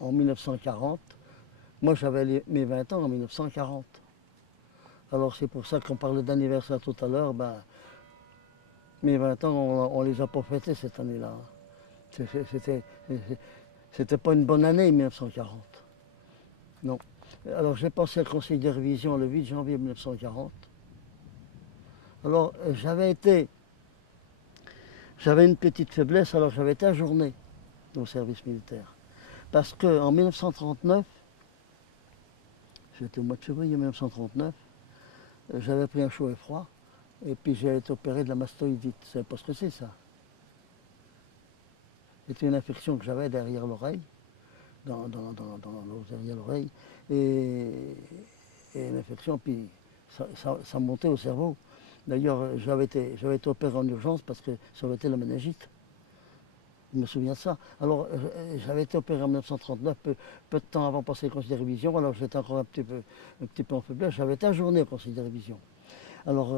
En 1940, moi j'avais mes 20 ans en 1940. Alors c'est pour ça qu'on parlait d'anniversaire tout à l'heure, ben, mes 20 ans, on les a pas fêtés cette année-là. C'était c'était pas une bonne année 1940. Non. Alors j'ai passé le conseil de révision le 8 janvier 1940. Alors j'avais une petite faiblesse, alors j'avais été ajourné au service militaire. Parce qu'en 1939, c'était au mois de février 1939, j'avais pris un chaud et froid, et puis j'ai été opéré de la mastoïdite. Vous savez pas ce que c'est ça? C'était une infection que j'avais derrière l'oreille, dans derrière l'oreille, et une infection, puis ça montait au cerveau. D'ailleurs, j'avais été opéré en urgence parce que ça avait été la méningite. Je me souviens de ça. Alors, j'avais été opéré en 1939, peu de temps avant de passer le conseil de révision. Alors, j'étais encore un petit peu en faiblesse. J'avais été ajourné au conseil de révision. Alors,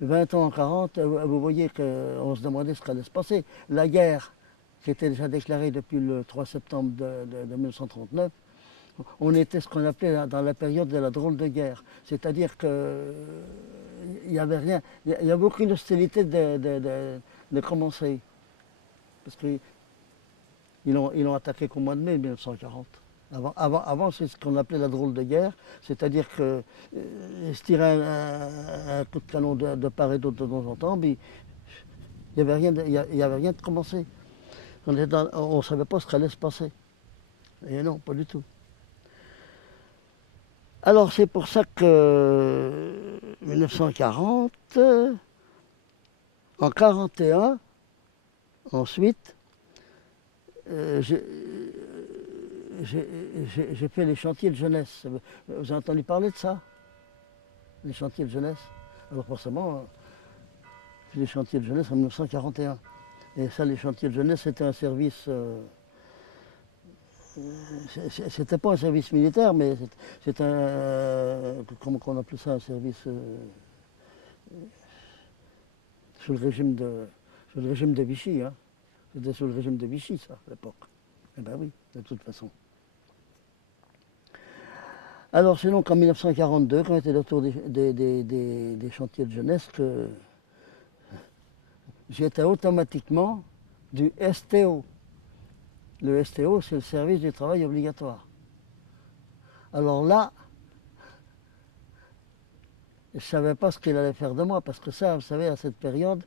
20 ans en 40, vous voyez qu'on se demandait ce qu'allait se passer. La guerre, qui était déjà déclarée depuis le 3 septembre de 1939, on était ce qu'on appelait dans la période de la drôle de guerre. C'est-à-dire qu'il n'y avait rien, il n'y avait aucune hostilité de commencer. Parce qu'ils l'ont attaqué qu'au mois de mai 1940. Avant c'est ce qu'on appelait la drôle de guerre, c'est-à-dire qu'ils se tiraient un coup de canon de part et d'autre de temps en temps, mais il n'y avait rien de commencé. On ne savait pas ce qui allait se passer. Et non, pas du tout. Alors c'est pour ça que 1940, en 1941, ensuite, j'ai fait les chantiers de jeunesse. Vous avez entendu parler de ça? Les chantiers de jeunesse? Alors forcément, j'ai fait les chantiers de jeunesse en 1941. Et ça, les chantiers de jeunesse, c'était un service... c'était pas un service militaire, mais c'est comment on appelle ça, un service sous le régime de Vichy. Hein. C'était sous le régime de Vichy, ça, à l'époque. Eh bien oui, de toute façon. Alors c'est donc en 1942, quand j'étais de retour des chantiers de jeunesse, que j'étais automatiquement du STO. Le STO, c'est le service du travail obligatoire. Alors là, je ne savais pas ce qu'il allait faire de moi, parce que ça, vous savez, à cette période,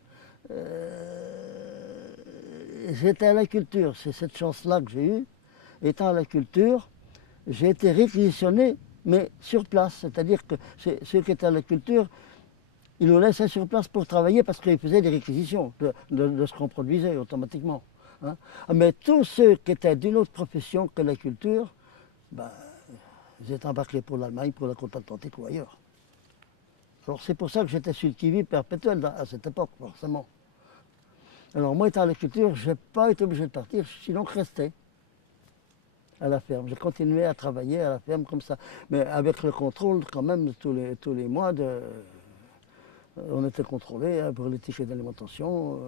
j'étais à la culture. C'est cette chance-là que j'ai eue. Étant à la culture, j'ai été réquisitionné, mais sur place. C'est-à-dire que ceux qui étaient à la culture, ils nous laissaient sur place pour travailler parce qu'ils faisaient des réquisitions de ce qu'on produisait automatiquement. Hein. Mais tous ceux qui étaient d'une autre profession que la culture, ben, ils étaient embarqués pour l'Allemagne, pour la côte atlantique ou ailleurs. Alors c'est pour ça que j'étais sur le qui-vive perpétuel à cette époque, forcément. Alors moi, étant à la culture, je n'ai pas été obligé de partir, je suis donc resté à la ferme. J'ai continué à travailler à la ferme comme ça, mais avec le contrôle quand même tous les mois. On était contrôlé hein, pour les tickets d'alimentation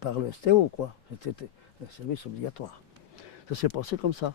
par le STO, quoi. C'était un service obligatoire. Ça s'est passé comme ça.